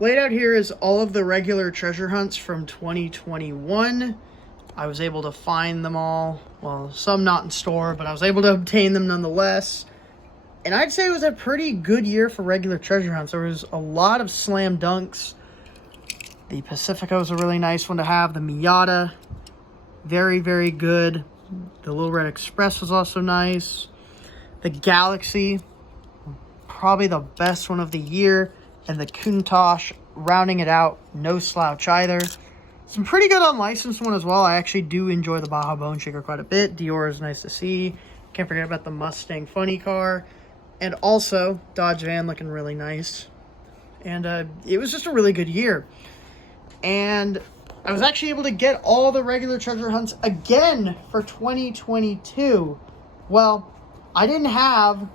Laid out here is all of the regular treasure hunts from 2021. I was able to find them all. Well, some not in store, but I was able to obtain them nonetheless. And I'd say it was a pretty good year for regular treasure hunts. There was a lot of slam dunks. The Pacifica was a really nice one to have. The Miata, very, very good. The Little Red Express was also nice. The Galaxy, probably the best one of the year. And the Countach, rounding it out, no slouch either. Some pretty good unlicensed one as well. I actually do enjoy the Baja Bone Shaker quite a bit. Dior is nice to see. Can't forget about the Mustang Funny Car. And also, Dodge Van looking really nice. And it was just a really good year. And I was actually able to get all the regular treasure hunts again for 2022. Well, I didn't have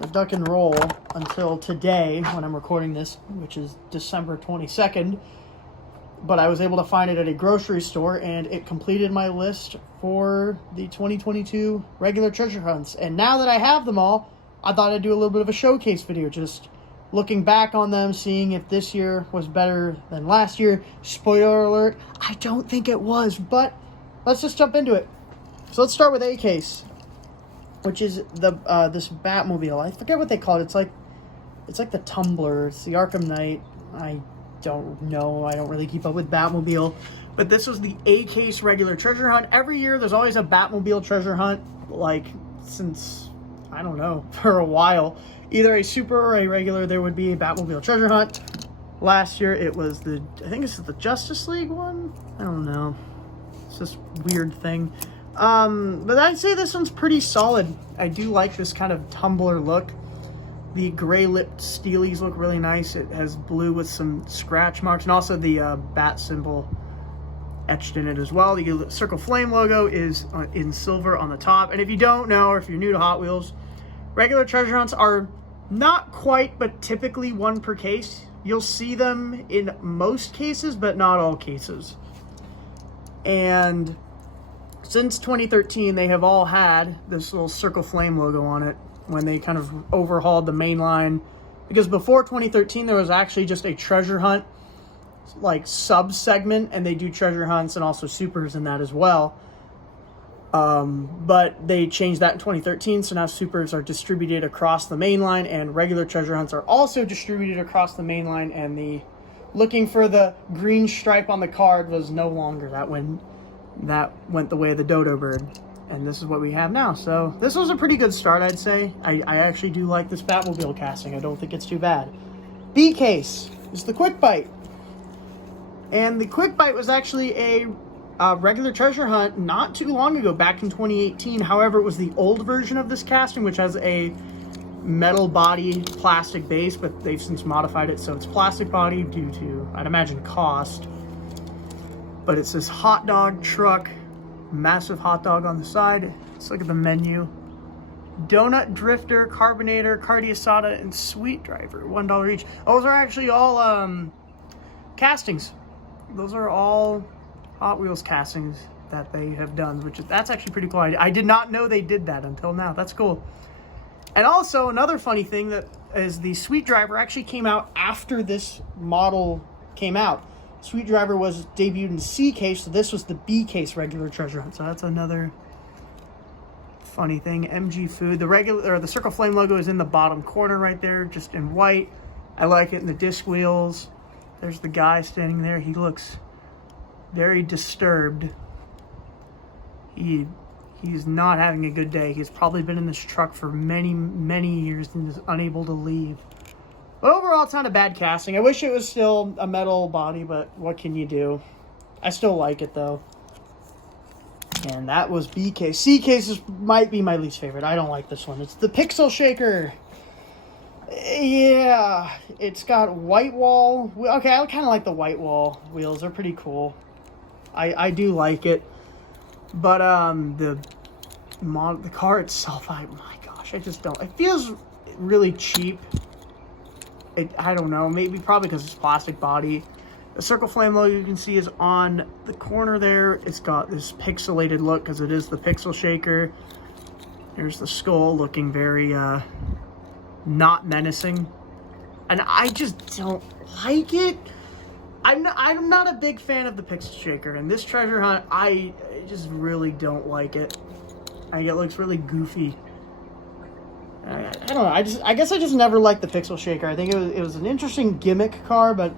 the Duck and Roll until today when I'm recording this, which is December 22nd. But I was able to find it at a grocery store, and it completed my list for the 2022 regular treasure hunts. And now that I have them all, I thought I'd do a little bit of a showcase video, just looking back on them, seeing if this year was better than last year. Spoiler alert, I don't think it was, but let's just jump into it. So let's start with QCase, which is the this Batmobile. I forget what they call it. It's like the Tumbler. It's the Arkham Knight. I don't know. I don't really keep up with Batmobile. But this was the QCase regular treasure hunt. Every year there's always a Batmobile treasure hunt, like since, I don't know, for a while. Either a super or a regular, there would be a Batmobile treasure hunt. Last year it was I think this is the Justice League one? I don't know. It's this weird thing. But I'd say this one's pretty solid. I do like this kind of tumbler look. The gray-lipped steelies look really nice. It has blue with some scratch marks, and also the bat symbol etched in it as well. The Circle Flame logo is in silver on the top. And if you don't know, or if you're new to Hot Wheels, regular treasure hunts are not quite, but typically one per case. You'll see them in most cases, but not all cases. And since 2013, they have all had this little Circle Flame logo on it when they kind of overhauled the main line. Because before 2013, there was actually just a treasure hunt, like, sub-segment, and they do treasure hunts and also supers in that as well. But they changed that in 2013, so now supers are distributed across the main line, and regular treasure hunts are also distributed across the main line, and the looking for the green stripe on the card was no longer that went the way of the dodo bird. And this is what we have now. So this was a pretty good start, I'd say. I actually do like this Batmobile casting. I don't think it's too bad. QCase is the Quick Bite. And the Quick Bite was actually a regular treasure hunt not too long ago, back in 2018. However, it was the old version of this casting, which has a metal body, plastic base, but they've since modified it so it's plastic body due to, I'd imagine, cost. But it's this hot dog truck, massive hot dog on the side. Let's look at the menu. Donut Drifter, Carbonator, Cardiasada, and Sweet Driver, $1 each. Those are actually all castings. Those are all Hot Wheels castings that they have done, that's actually pretty cool. I did not know they did that until now. That's cool. And also, another funny thing that is the Sweet Driver actually came out after this model came out. Sweet Driver was debuted in QCase, so this was the QCase regular treasure hunt. So that's another funny thing. MG Food. The Circle Flame logo is in the bottom corner right there, just in white. I like it in the disc wheels. There's the guy standing there. He looks very disturbed. He's not having a good day. He's probably been in this truck for many, many years and is unable to leave. But overall, it's not a bad casting. I wish it was still a metal body, but what can you do? I still like it, though. And that was QCase. QCase might be my least favorite. I don't like this one. It's the Pixel Shaker. Yeah, it's got white wall. Okay, I kind of like the white wall wheels. They're pretty cool. I do like it. But the car itself, my gosh, I just don't. It feels really cheap. I don't know, probably because it's plastic body. The Circle Flame logo you can see is on the corner there. It's got this pixelated look because it is the Pixel Shaker. There's the skull looking very not menacing. and I just don't like it. I'm not a big fan of the Pixel Shaker, and this treasure hunt, I just really don't like it. I think it looks really goofy. I don't know. I guess I just never liked the Pixel Shaker. I think it was an interesting gimmick car, but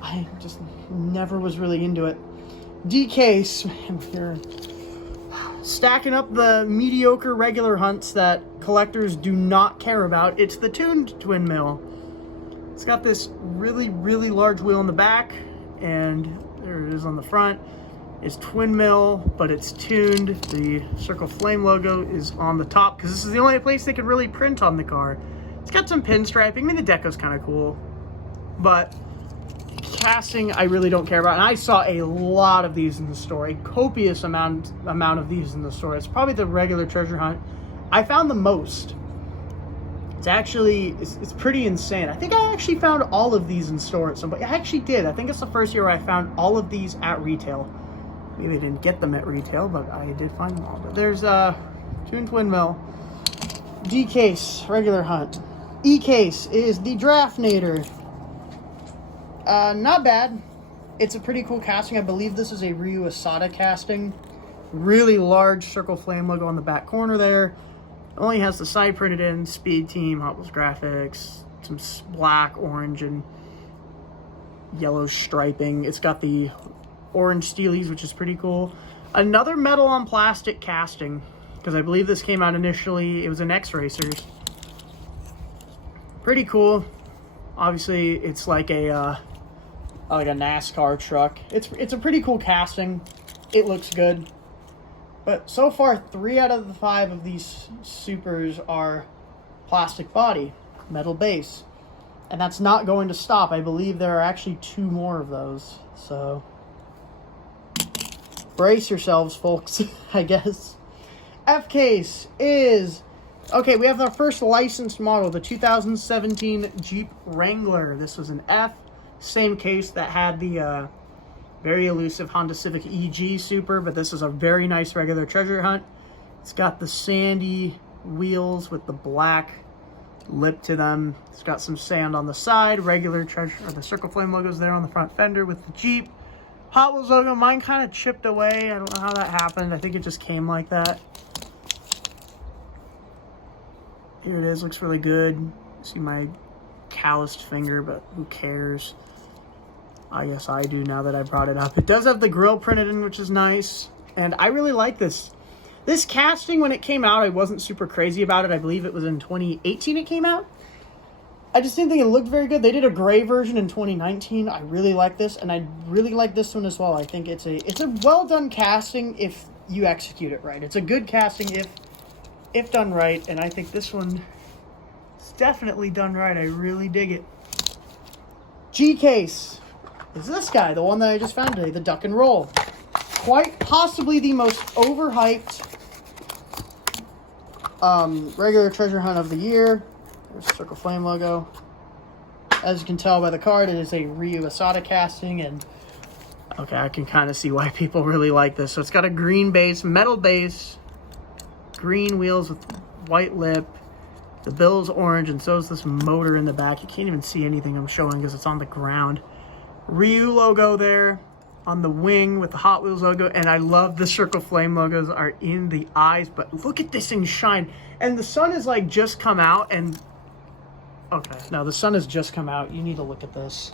I just never was really into it. QCase, man, here, stacking up the mediocre regular hunts that collectors do not care about. It's the tuned twin mill. It's got this really, really large wheel in the back, and there it is on the front. It's twin mill, but it's tuned. The Circle Flame logo is on the top, because this is the only place they could really print on the car. It's got some pinstriping. I mean, the deco's kind of cool, but casting I really don't care about. And I saw a lot of these in the store, a copious amount of these in the store. It's probably the regular treasure hunt I found the most. It's pretty insane. I think I actually found all of these in store at some point. I actually did. I think it's the first year I found all of these at retail. Maybe I didn't get them at retail, but I did find them all. But there's tuned twin mill, QCase regular hunt. QCase is the draft Nader. Not bad. It's a pretty cool casting. I believe this is a Ryu Asada casting. Really large Circle Flame logo on the back corner there. Only has the side printed in, Speed Team, Hot Wheels graphics, some black, orange, and yellow striping. It's got the orange steelies, which is pretty cool. Another metal on plastic casting, because I believe this came out initially. It was an X-Racers. Pretty cool. Obviously, it's like a NASCAR truck. It's a pretty cool casting. It looks good. But so far, 3 out of the 5 of these supers are plastic body, metal base. And that's not going to stop. I believe there are actually 2 more of those. So brace yourselves, folks, I guess. QCase is... Okay, we have our first licensed model, the 2017 Jeep Wrangler. This was an F. Same case that had the... very elusive Honda Civic EG Super, but this is a very nice regular treasure hunt. It's got the sandy wheels with the black lip to them. It's got some sand on the side. Regular treasure, or the Circle Flame logo's there on the front fender with the Jeep. Hot Wheels logo, mine kind of chipped away. I don't know how that happened. I think it just came like that. Here it is, looks really good. See my calloused finger, but who cares? I guess I do now that I brought it up. It does have the grill printed in, which is nice. And I really like this. This casting, when it came out, I wasn't super crazy about it. I believe it was in 2018 it came out. I just didn't think it looked very good. They did a gray version in 2019. I really like this, and I really like this one as well. I think it's a well-done casting if you execute it right. It's a good casting if done right, and I think this one is definitely done right. I really dig it. QCase is this guy, the one that I just found today, the Duck and Roll. Quite possibly the most overhyped regular treasure hunt of the year. There's the Circle Flame logo. As you can tell by the card, it is a Ryu Asada casting, and okay, I can kind of see why people really like this. So it's got a green base, metal base, green wheels with white lip. The bill's orange, and so is this motor in the back. You can't even see anything I'm showing because it's on the ground. Ryu logo there on the wing with the Hot Wheels logo, and I love the Circle Flame logos are in the eyes, but look at this thing shine. And the sun has like just come out, and okay, now the sun has just come out. You need to look at this.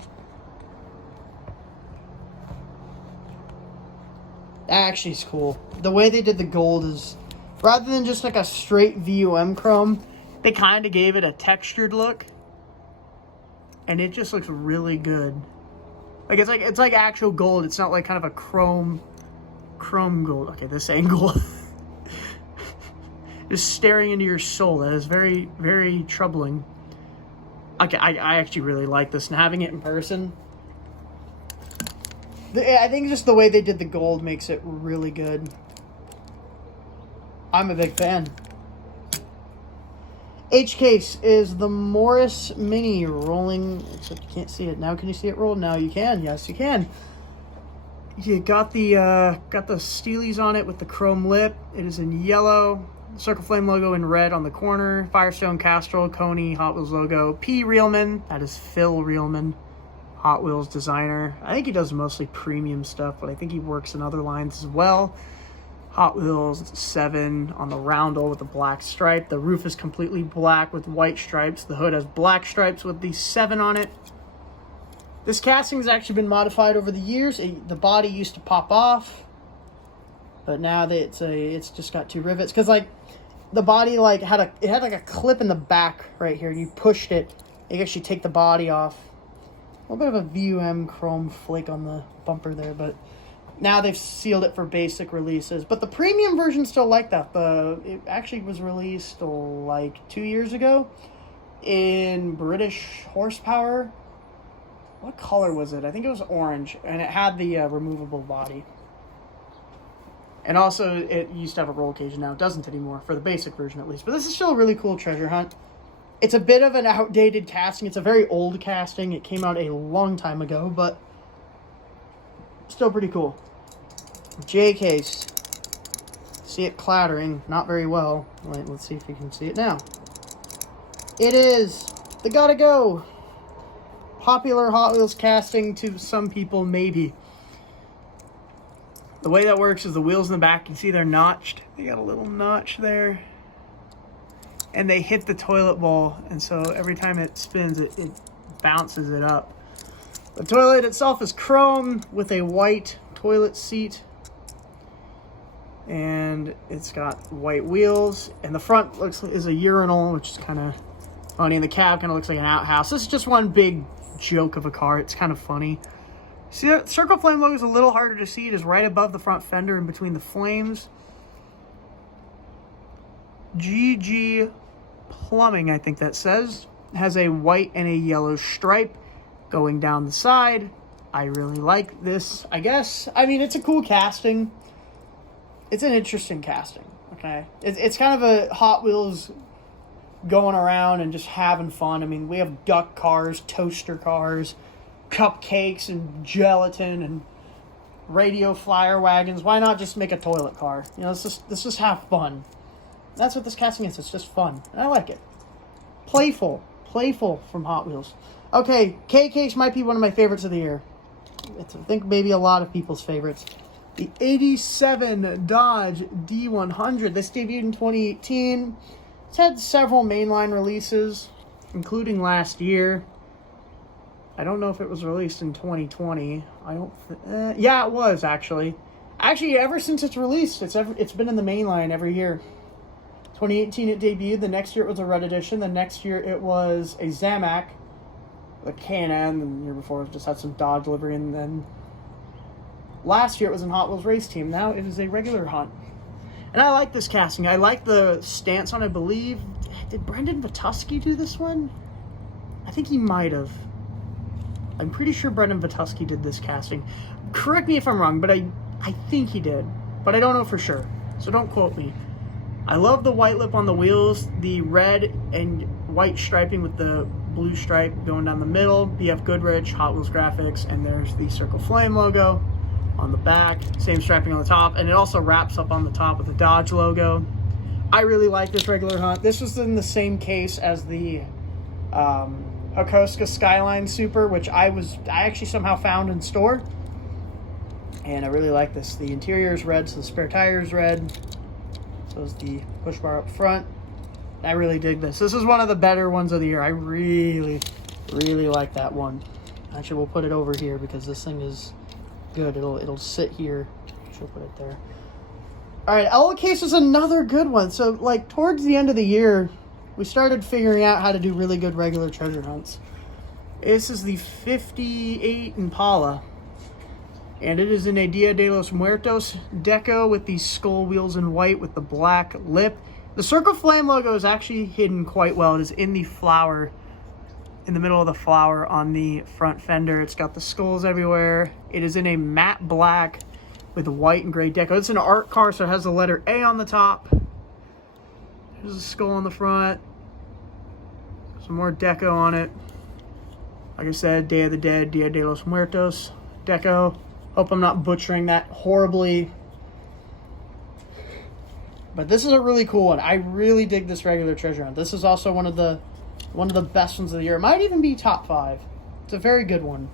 That actually is cool. The way they did the gold is, rather than just like a straight VUM chrome, they kind of gave it a textured look, and it just looks really good. Like it's like actual gold. It's not like kind of a chrome gold. Okay, this angle is staring into your soul. That is very, very troubling. Okay, I actually really like this, and having it in person, I think just the way they did the gold makes it really good. I'm a big fan. QCase is the Morris Mini rolling, except you can't see it now. Can you see it roll? No, you can. Yes, you can. You got the steelies on it with the chrome lip. It is in yellow. Circle Flame logo in red on the corner. Firestone, Castrol, Coney, Hot Wheels logo. P. Reelman, that is Phil Reelman, Hot Wheels designer. I think he does mostly premium stuff, but I think he works in other lines as well. Hot Wheels 7 on the roundel with the black stripe. The roof is completely black with white stripes. The hood has black stripes with the 7 on it. This casting has actually been modified over the years. The body used to pop off, but now that it's just got 2 rivets. Because like the body like had a clip in the back right here. You pushed it, you actually take the body off. A little bit of a VUM chrome flake on the bumper there, but now they've sealed it for basic releases. But the premium version still like that. It actually was released like 2 years ago in British horsepower. What color was it? I think it was orange, and it had the removable body. And also, it used to have a roll cage, now it doesn't anymore, for the basic version at least. But this is still a really cool treasure hunt. It's a bit of an outdated casting. It's a very old casting. It came out a long time ago, but still pretty cool. QCase. See it clattering, not very well. Wait, let's see if you can see it now. It is the Gotta Go. Popular Hot Wheels casting to some people, maybe. The way that works is the wheels in the back, you see they're notched. They got a little notch there. And they hit the toilet bowl, and so every time it spins, it bounces it up. The toilet itself is chrome with a white toilet seat. And it's got white wheels. And the front is a urinal, which is kind of funny. And the cab kind of looks like an outhouse. This is just one big joke of a car. It's kind of funny. See, the Circle Flame logo is a little harder to see. It is right above the front fender in between the flames. GG Plumbing, I think that says, has a white and a yellow stripe going down the side. I really like this, I guess. I mean, it's a cool casting. It's an interesting casting, okay? It's kind of a Hot Wheels going around and just having fun. I mean, we have duck cars, toaster cars, cupcakes and gelatin and radio flyer wagons. Why not just make a toilet car? You know, let's just have fun. That's what this casting is. It's just fun. And I like it. Playful from Hot Wheels. Okay, QCase might be one of my favorites of the year. I think maybe a lot of people's favorites. The 87 Dodge D100. This debuted in 2018. It's had several mainline releases, including last year. I don't know if it was released in 2020. Yeah, it was actually. Actually, ever since its release, it's been in the mainline every year. 2018 it debuted. The next year it was a Red Edition. The next year it was a Zamac, a Can-Am, and the year before it just had some Dodge livery. And then last year it was in Hot Wheels Race Team. Now it is a regular hunt. And I like this casting. I like the stance on it, I believe. Did Brendan Vituski do this one? I think he might have. I'm pretty sure Brendan Vituski did this casting. Correct me if I'm wrong, but I think he did. But I don't know for sure, so don't quote me. I love the white lip on the wheels, the red and white striping with the blue stripe going down the middle. BF Goodrich, Hot Wheels graphics, and there's the Circle Flame logo on the back, same striping on the top, and it also wraps up on the top with the Dodge logo. I really like this regular hunt. This was in the same case as the Hakoska Skyline Super, which I actually somehow found in store, and I really like this. The interior is red, so the spare tire is red, so is the push bar up front. I really dig this. This is one of the better ones of the year. I really like that one. Actually, we'll put it over here because this thing is good. It'll sit here. She'll put it there. All right, QCase was another good one. So like towards the end of the year, we started figuring out how to do really good regular treasure hunts. This is the 58 Impala, and it is in a Dia de los Muertos deco with the skull wheels in white with the black lip. The Circle Flame logo is actually hidden quite well. It is in the flower, in the middle of the flower on the front fender. It's got the skulls everywhere. It is in a matte black with white and gray deco. It's an art car, so it has the letter A on the top. There's a skull on the front. Some more deco on it. Like I said, Day of the Dead, Dia de los Muertos deco. Hope I'm not butchering that horribly. But this is a really cool one. I really dig this regular treasure hunt. This is also one of the best ones of the year. It might even be top 5. It's a very good one.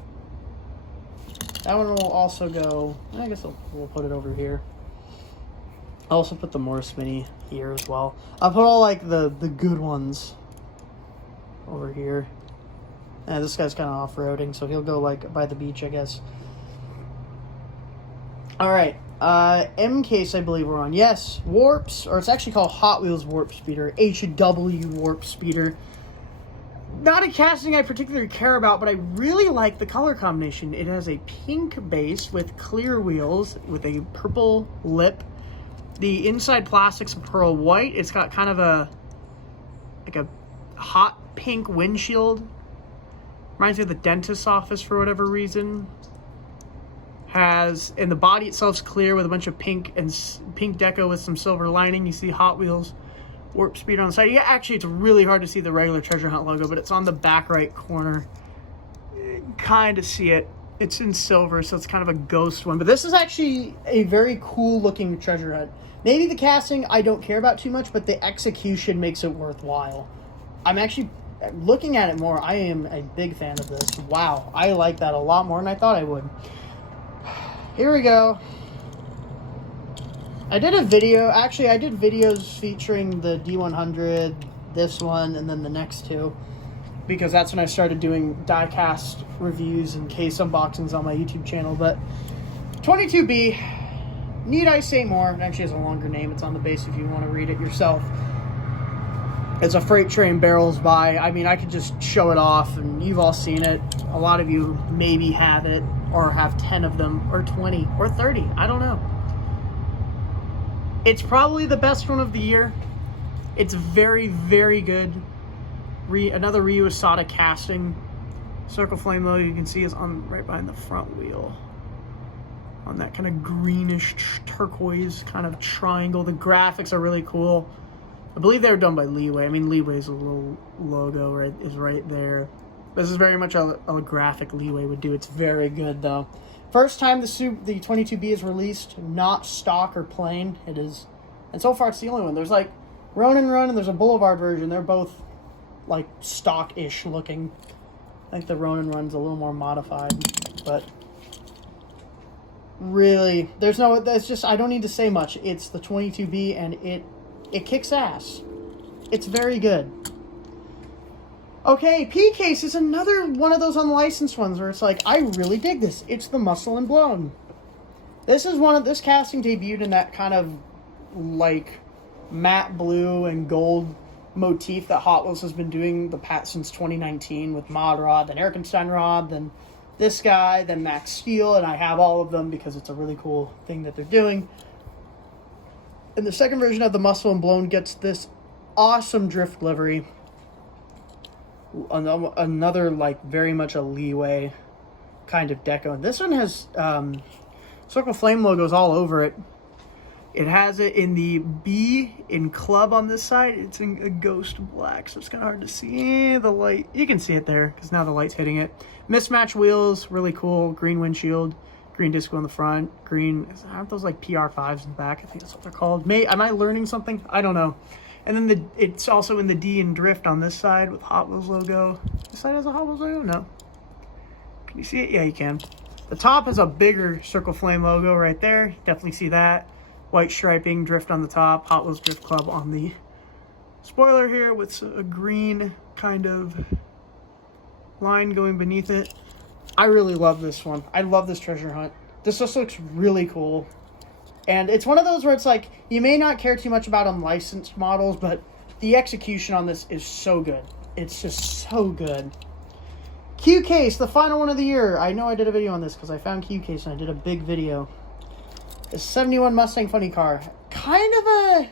That one will also go, I guess we'll put it over here. I'll also put the Morris Mini here as well. I'll put all like the good ones over here. And this guy's kind of off-roading, so he'll go like by the beach, I guess. All right, QCase, I believe we're on. Yes, Warps, or it's actually called Hot Wheels Warp Speeder, HW Warp Speeder. Not a casting I particularly care about, but I really like the color combination. It has a pink base with clear wheels with a purple lip. The inside plastic's a pearl white. It's got kind of a hot pink windshield. Reminds me of the dentist's office for whatever reason. And the body itself's clear with a bunch of pink deco with some silver lining. You see Hot Wheels Warp Speeder on the side. Yeah, actually, it's really hard to see the regular Treasure Hunt logo, but it's on the back right corner. Kind of see it. It's in silver, so it's kind of a ghost one. But this is actually a very cool looking Treasure Hunt. Maybe the casting I don't care about too much, but the execution makes it worthwhile. I'm actually looking at it more. I am a big fan of this. Wow, I like that a lot more than I thought I would. Here we go. I did a video, actually I did videos featuring the D100, this one, and then the next two. Because that's when I started doing die-cast reviews and case unboxings on my YouTube channel. But 22B, need I say more? It actually has a longer name. It's on the base if you want to read it yourself. It's a freight train barrels by. I mean, I could just show it off, and you've all seen it. A lot of you maybe have it, or have 10 of them, or 20, or 30. I don't know. It's probably the best one of the year. It's very, very good. Another Ryu Asada casting. Circle Flame logo you can see is on right behind the front wheel. On that kind of greenish turquoise kind of triangle. The graphics are really cool. I believe they were done by Leeway. I mean, Leeway's little logo is right there. This is very much a graphic Leeway would do. It's very good though. First time the 22B is released, not stock or plain. It is, and so far it's the only one. There's like Ronin Run and there's a Boulevard version. They're both like stock-ish looking. I think the Ronin Run's a little more modified, but really, there's just, I don't need to say much. It's the 22B and it kicks ass. It's very good. Okay, QCase is another one of those unlicensed ones where it's like, I really dig this. It's the Muscle and Blown. This casting debuted in that kind of like matte blue and gold motif that Hot Wheels has been doing since 2019 with Mod Rod, then Erkenstein Rod, then this guy, then Max Steel, and I have all of them because it's a really cool thing that they're doing. And the second version of the Muscle and Blown gets this awesome drift livery. Another like very much a Leeway kind of deco. And this one has Circle Flame logos all over it. It has it in the B in club on this side. It's in a ghost black, so it's kind of hard to see the light. You can see it there because now the light's hitting it. Mismatch wheels, really cool. Green windshield, green disco on the front. Green, aren't those like PR5s in the back? I think that's what they're called. Am I learning something? I don't know. And then it's also in the D and drift on this side with Hot Wheels logo. This side has a Hot Wheels logo? No. Can you see it? Yeah, you can. The top has a bigger Circle Flame logo right there. Definitely see that. White striping, drift on the top. Hot Wheels Drift Club on the spoiler here with a green kind of line going beneath it. I really love this one. I love this treasure hunt. This just looks really cool. And it's one of those where it's like, you may not care too much about unlicensed models, but the execution on this is so good. It's just so good. QCase, the final one of the year. I know I did a video on this because I found QCase and I did a big video. It's 71 Mustang Funny Car. Kind of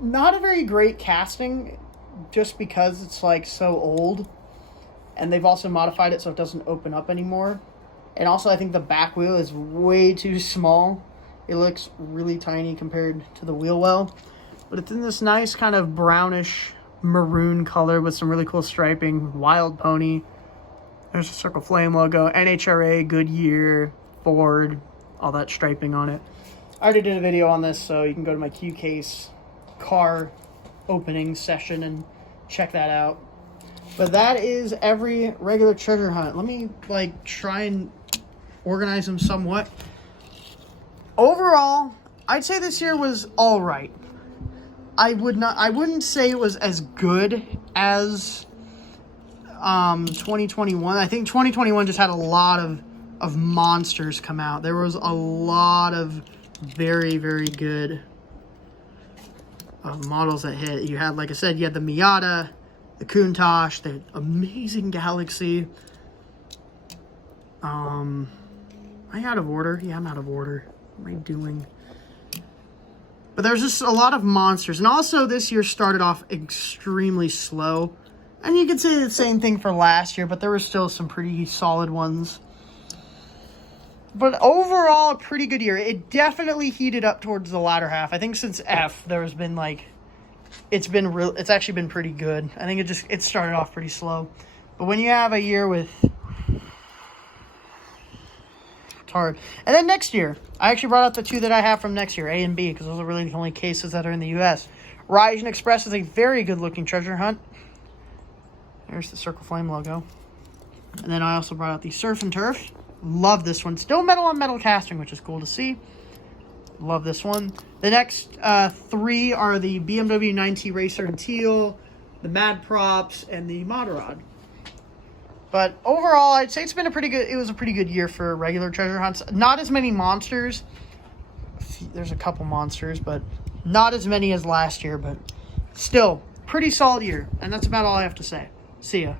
not a very great casting just because it's like so old. And they've also modified it so it doesn't open up anymore. And also I think the back wheel is way too small. It looks really tiny compared to the wheel well. But it's in this nice kind of brownish maroon color with some really cool striping. Wild Pony. There's a Circle Flame logo. NHRA, Goodyear, Ford. All that striping on it. I already did a video on this, so you can go to my QCase car opening session and check that out. But that is every regular treasure hunt. Let me like try and organize them somewhat. Overall, I'd say this year was all right. I wouldn't say it was as good as 2021. I think 2021 just had a lot of monsters come out. There was a lot of very, very good models that hit. You had, like I said, you had the Miata, the Countach, the amazing Galaxy. Am I out of order? Yeah, I'm out of order. What am I doing? But there's just a lot of monsters. And also this year started off extremely slow. And you could say the same thing for last year, but there were still some pretty solid ones. But overall, a pretty good year. It definitely heated up towards the latter half. I think since F, there's been like, it's actually been pretty good. I think it started off pretty slow. But when you have a year with, it's hard. And then next year, I actually brought out the two that I have from next year, A and B, because those are really the only cases that are in the U.S. Rise and Express is a very good looking treasure hunt. There's the Circle Flame logo. And then I also brought out the Surf and Turf. Love this one. Still metal on metal casting, which is cool to see. Love this one. The next three are the BMW 9T Racer in teal, the Mad Props, and the Moderod. But overall, I'd say it was a pretty good year for regular treasure hunts. Not as many monsters. There's a couple monsters, but not as many as last year. But still, pretty solid year. And that's about all I have to say. See ya.